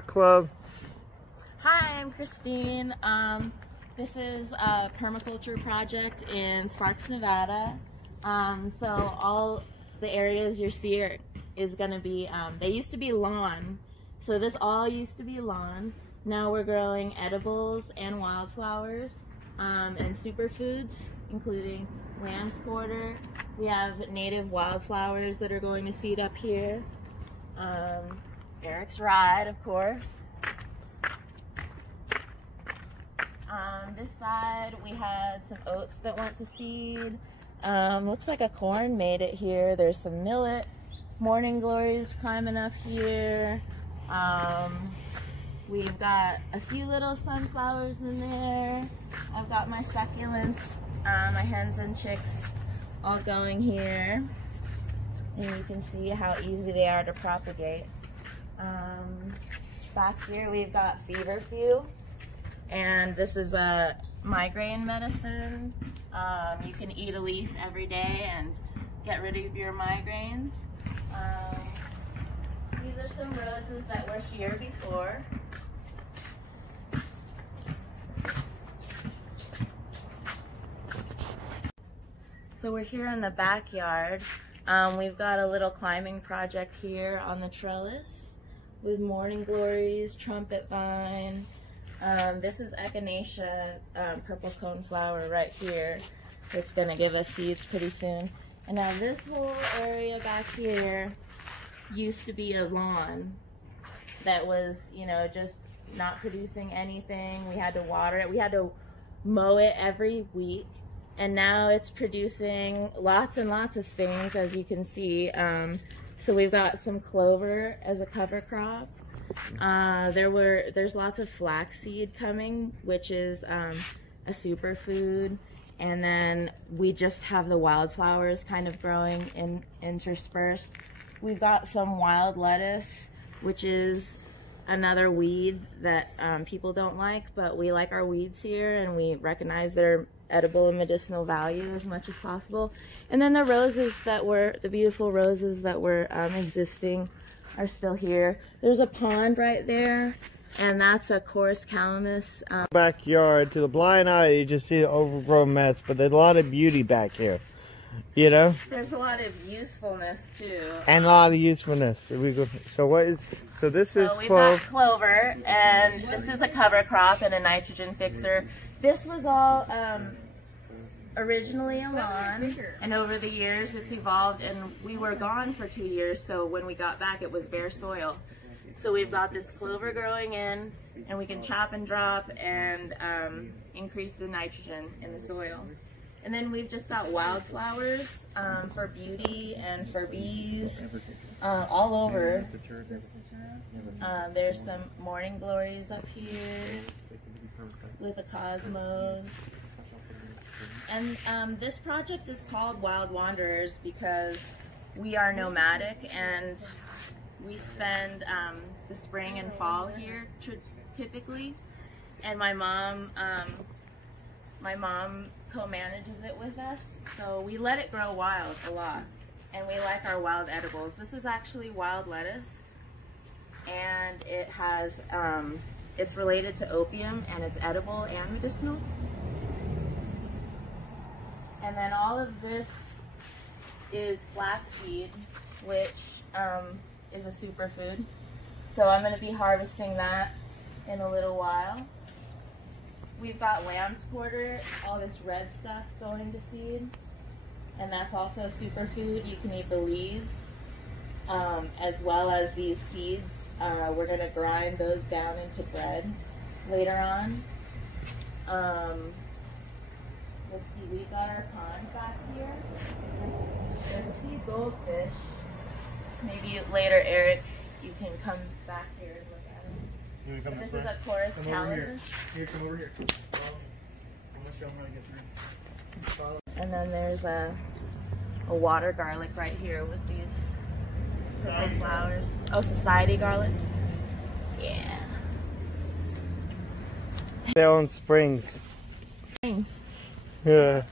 Club. Hi, I'm Christine. This is a permaculture project in Sparks, Nevada. So all the areas you see is going to be, they used to be lawn. So this all used to be lawn. Now we're growing edibles and wildflowers and superfoods, including lamb's quarter. We have native wildflowers that are going to seed up here. Eric's ride, of course. On this side, we had some oats that went to seed. Looks like a corn made it here. There's some millet. Morning glories climbing up here. We've got a few little sunflowers in there. I've got my succulents, my hens and chicks all going here. And you can see how easy they are to propagate. Back here we've got feverfew, and this is a migraine medicine. You can eat a leaf every day and get rid of your migraines. These are some roses that were here before. So we're here in the backyard. We've got a little climbing project here on the trellis with morning glories, trumpet vine. This is echinacea, purple coneflower right here. It's going to give us seeds pretty soon. And now this whole area back here used to be a lawn that was, you know, just not producing anything. We had to water it. We had to mow it every week. And now it's producing lots and lots of things, as you can see. So we've got some clover as a cover crop. There's lots of flaxseed coming, which is a superfood. And then we just have the wildflowers kind of growing interspersed. We've got some wild lettuce, which is another weed that people don't like, but we like our weeds here and we recognize their edible and medicinal value as much as possible. And then the roses the beautiful roses that were existing are still here. There's a pond right there, and that's a chorus calamus. Backyard, to the blind eye, you just see an overgrown mess, but there's a lot of beauty back here. You know? There's a lot of usefulness too. And a lot of usefulness. So this is we've got clover, and this is a cover crop and a nitrogen fixer. This was all originally a lawn, and over the years it's evolved, and we were gone for 2 years, so when we got back it was bare soil. So we've got this clover growing in, and we can chop and drop and increase the nitrogen in the soil. And then we've just got wildflowers for beauty and for bees all over. There's some morning glories up here with the cosmos. And this project is called Wild Wanderers because we are nomadic and we spend the spring and fall here typically. And my mom co-manages it with us, so we let it grow wild a lot, and we like our wild edibles. This is actually wild lettuce, and it has it's related to opium, and it's edible and medicinal. And then all of this is flaxseed, which is a superfood. So I'm going to be harvesting that in a little while. We've got lamb's quarter, all this red stuff going to seed, and that's also a superfood. You can eat the leaves, as well as these seeds. We're going to grind those down into bread later on. Let's see, we've got our pond back here. There's a few goldfish. Maybe later, Eric, you can come back here and look at them. This is a chorus calamus. Here, come over here. I'm gonna show them how to get through. And then there's a water garlic right here with these purple flowers. Oh, society garlic? Yeah. They own springs. Springs. Yeah.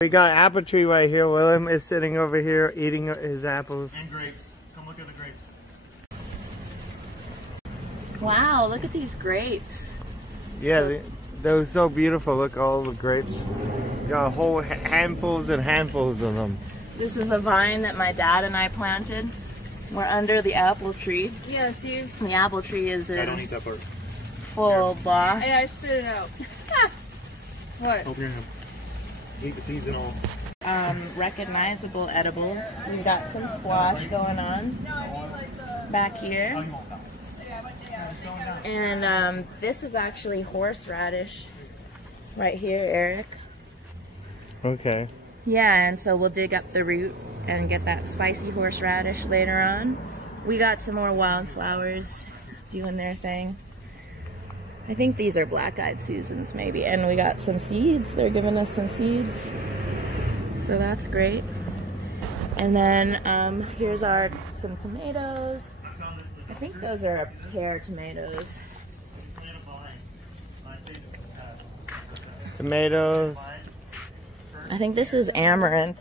We got an apple tree right here. William is sitting over here eating his apples. And grapes. Come look at the grapes. Wow, look at these grapes. Yeah, they're so beautiful. Look at all the grapes. Got whole handfuls and handfuls of them. This is a vine that my dad and I planted. We're under the apple tree. Yeah, see? The apple tree is I don't in eat that part. full blast. Hey, I spit it out. What? Open your hand. Eat the seeds and all. Recognizable edibles. We've got some squash going on back here. And this is actually horseradish right here, Eric. Okay. Yeah, and so we'll dig up the root and get that spicy horseradish later on. We got some more wildflowers doing their thing. I think these are black-eyed Susans maybe. And we got some seeds. They're giving us some seeds. So that's great. And then here's some tomatoes. I think those are pear tomatoes. Tomatoes. I think this is amaranth.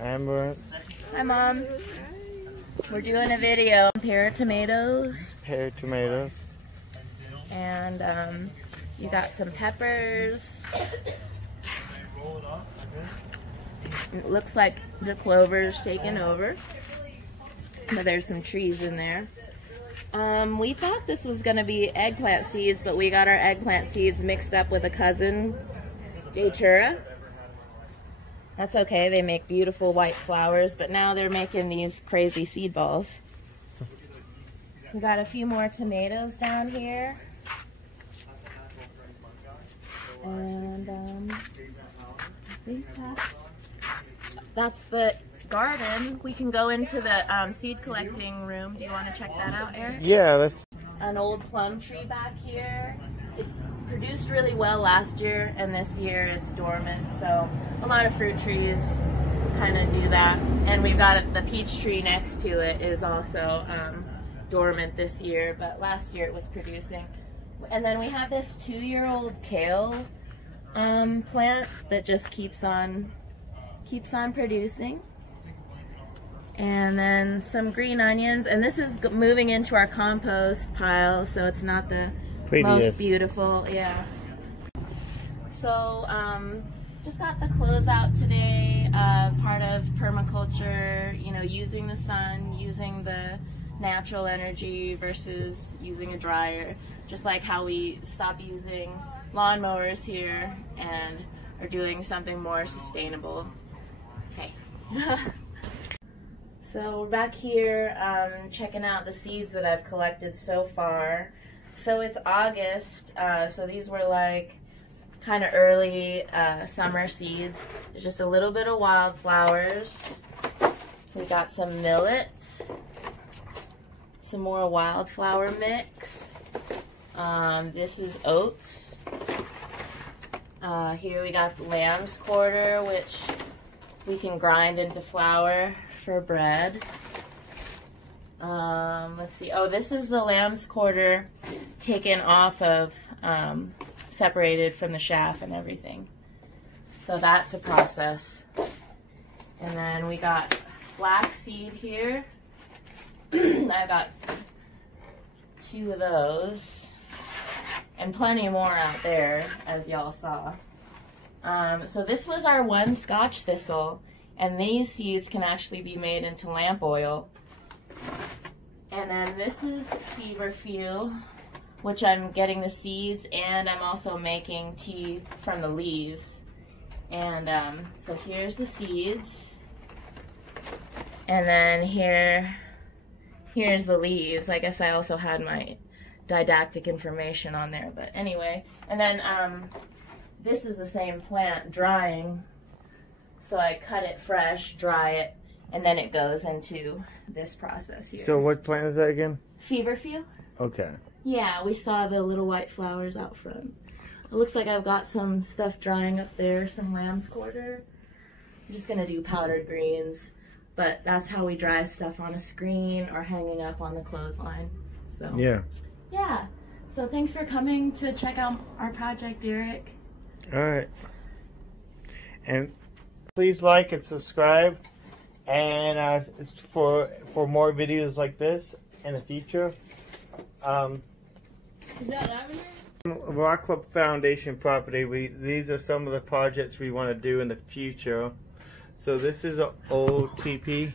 Amaranth. Hi, Mom. We're doing a video. Pear tomatoes. Pear tomatoes. And you got some peppers. It looks like the clover's taken over. But there's some trees in there. We thought this was going to be eggplant seeds, but we got our eggplant seeds mixed up with a cousin, Datura. That's okay, they make beautiful white flowers, but now they're making these crazy seed balls. We got a few more tomatoes down here. And I think that's the garden. We can go into the seed collecting room. Do you want to check that out, Eric? Yeah, let's. An old plum tree back here. It produced really well last year, and this year it's dormant. So a lot of fruit trees kind of do that. And we've got the peach tree next to it is also dormant this year, but last year it was producing. And then we have this 2-year-old kale plant that just keeps on producing. And then some green onions, and this is moving into our compost pile, so it's not the most beautiful. Yeah. So just got the clothes out today, part of permaculture, you know, using the sun, using the natural energy versus using a dryer, just like how we stop using lawnmowers here and are doing something more sustainable. Okay. So we're back here checking out the seeds that I've collected so far. So it's August, so these were like kind of early summer seeds. There's just a little bit of wildflowers. We got some millet, some more wildflower mix. This is oats. Here we got the lamb's quarter, which we can grind into flour for bread. Let's see. Oh, this is the lamb's quarter taken off of, separated from the chaff and everything. So that's a process. And then we got flaxseed here. I got 2 of those. And plenty more out there, as y'all saw. So this was our one Scotch thistle. And these seeds can actually be made into lamp oil. And then this is feverfew, which I'm getting the seeds, and I'm also making tea from the leaves. And so here's the seeds. And then here's the leaves. I guess I also had my didactic information on there, but anyway. And then this is the same plant drying. So I cut it fresh, dry it, and then it goes into this process here. So what plant is that again? Feverfew. Okay. Yeah, we saw the little white flowers out front. It looks like I've got some stuff drying up there, some lamb's quarter. I'm just gonna do powdered greens, but that's how we dry stuff on a screen or hanging up on the clothesline. So yeah. So thanks for coming to check out our project, Eric. All right. And please like and subscribe, and for more videos like this in the future. Is that lavender? Rock Club Foundation property. These are some of the projects we want to do in the future. So this is an old teepee.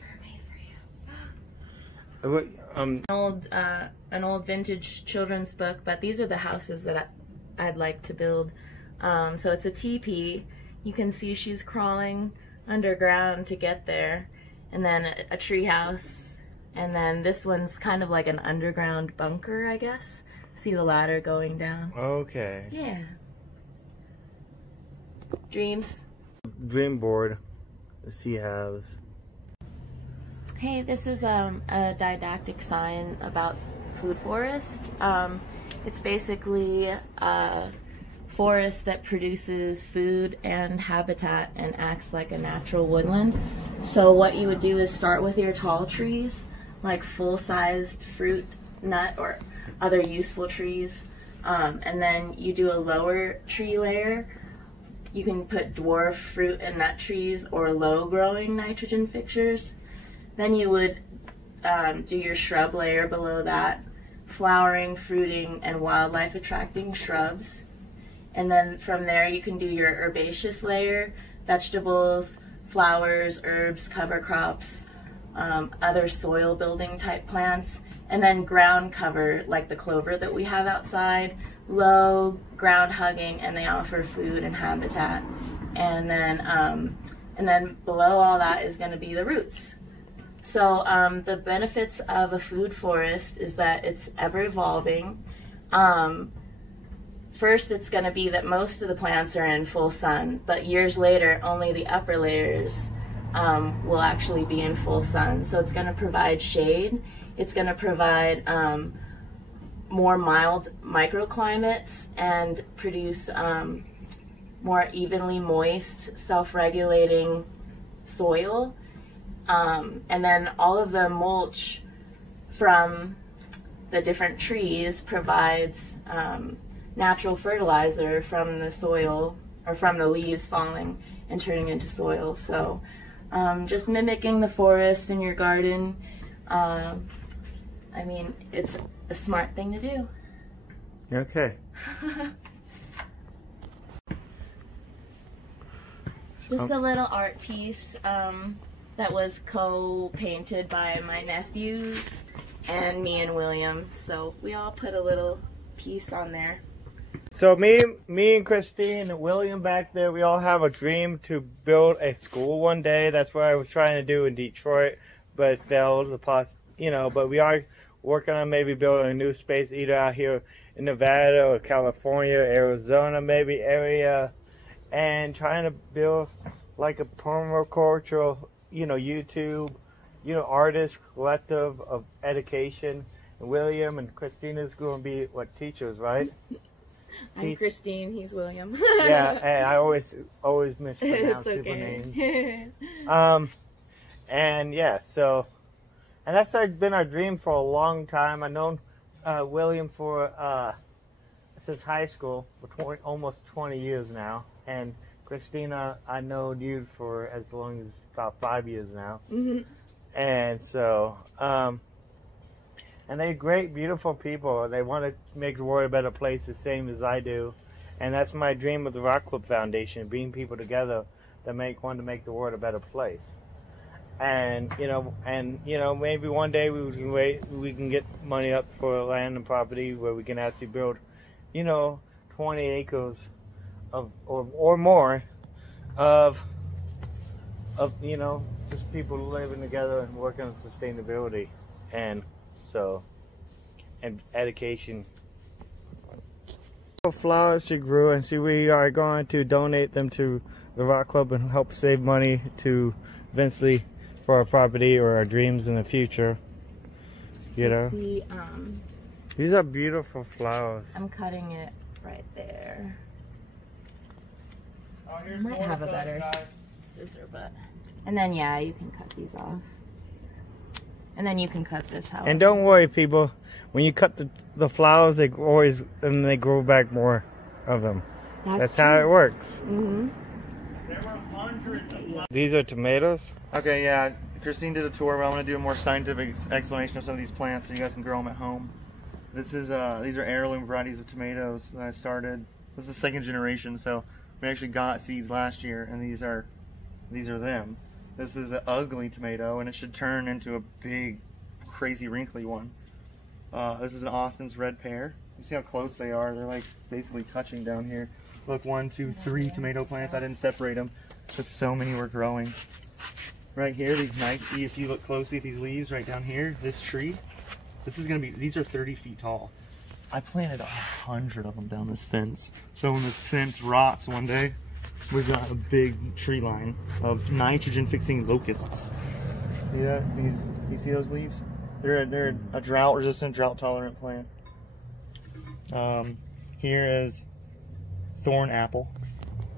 An old vintage children's book, but these are the houses that I'd like to build. So it's a teepee. You can see she's crawling underground to get there, and then a tree house, and then this one's kind of like an underground bunker, I guess. See the ladder going down. Okay. Yeah. Dreams. Dream board. The sea halves. Hey, this is a didactic sign about food forest. It's basically a forest that produces food and habitat and acts like a natural woodland. So what you would do is start with your tall trees, like full-sized fruit, nut, or other useful trees, and then you do a lower tree layer. You can put dwarf fruit and nut trees or low-growing nitrogen fixtures. Then you would do your shrub layer below that, flowering, fruiting, and wildlife attracting shrubs. And then from there you can do your herbaceous layer, vegetables, flowers, herbs, cover crops, other soil building type plants, and then ground cover like the clover that we have outside, low, ground hugging, and they offer food and habitat. And then below all that is going to be the roots. So the benefits of a food forest is that it's ever evolving. First, it's going to be that most of the plants are in full sun, but years later, only the upper layers will actually be in full sun. So it's going to provide shade. It's going to provide more mild microclimates and produce more evenly moist, self-regulating soil. And then all of the mulch from the different trees provides natural fertilizer from the soil, or from the leaves falling and turning into soil. So just mimicking the forest in your garden, I mean, it's a smart thing to do. Okay. Just a little art piece that was co-painted by my nephews and me and William. So we all put a little piece on there. So me and Christine and William back there, we all have a dream to build a school one day. That's what I was trying to do in Detroit, but failed. But we are working on maybe building a new space either out here in Nevada or California, Arizona maybe area, and trying to build like a permaculture, YouTube, artist collective of education. And William and Christina's going to be teachers, right? I'm Christine, he's William. Yeah, and I always mispronounce it's people's okay. names. And yeah, so, and that's been our dream for a long time. I've known William for since high school, for almost 20 years now, and Christina, I know you for as long as about 5 years now. Mm-hmm. And so, and they're great, beautiful people. They want to make the world a better place the same as I do. And that's my dream with the Rock Club Foundation, bringing people together that want to make the world a better place. And, maybe one day we can get money up for land and property where we can actually build, 20 acres of, or more of, just people living together and working on sustainability. And education. Flowers she grew, and we are going to donate them to the Rock Club and help save money to eventually for our property or our dreams in the future. See, these are beautiful flowers. I'm cutting it right there. Oh, I might have a better scissor, but and then you can cut these off. And then you can cut this out. And don't worry, people. When you cut the flowers, they grow back more of them. That's how it works. Mm-hmm. There were hundreds of... These are tomatoes? Okay, yeah. Christine did a tour where I want to do a more scientific explanation of some of these plants so you guys can grow them at home. This is these are heirloom varieties of tomatoes that I started. This is the second generation, so we actually got seeds last year, and these are them. This is an ugly tomato, and it should turn into a big, crazy, wrinkly one. This is an Austin's red pear. You see how close they are? They're like basically touching down here. Look, 1, 2, 3 tomato plants. I didn't separate them because so many were growing. Right here, these if you look closely at these leaves right down here, this tree, this is gonna be, these are 30 feet tall. I planted 100 of them down this fence. So when this fence rots one day, we've got a big tree line of nitrogen fixing locusts. See that? You see those leaves? They're a drought resistant, drought tolerant plant. Here is thorn apple,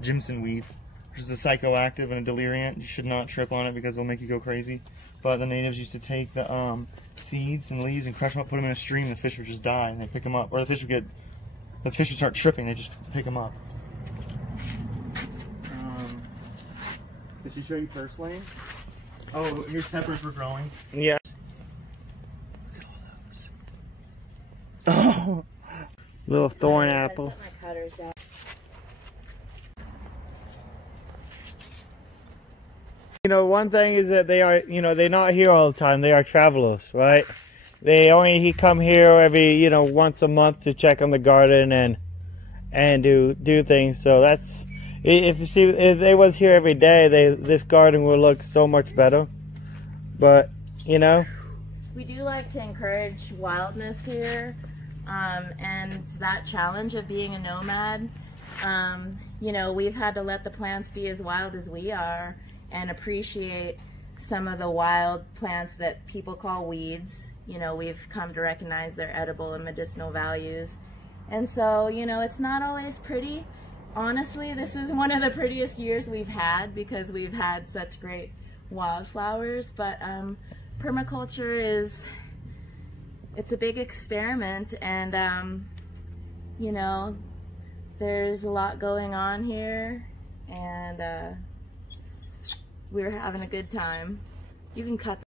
Jimson weed, which is a psychoactive and a deliriant. You should not trip on it because it'll make you go crazy. But the natives used to take the seeds and leaves and crush them up, put them in a stream, and the fish would just die, and they pick them up. Or the fish would start tripping, they just pick them up. Did she show you purslane? Oh, here's peppers were growing. Yeah. Look at all those. Oh! Little thorn apple. You know, one thing is that they are, you know, they're not here all the time. They are travelers, right? He come here every, you know, once a month to check on the garden and do things. So that's, if they was here every day, this garden would look so much better. But, you know, we do like to encourage wildness here, and that challenge of being a nomad. You know, we've had to let the plants be as wild as we are, and appreciate some of the wild plants that people call weeds. You know, we've come to recognize their edible and medicinal values. And so, you know, it's not always pretty. Honestly, this is one of the prettiest years we've had because we've had such great wildflowers. But permaculture it's a big experiment, and you know, there's a lot going on here, and we're having a good time. You can cut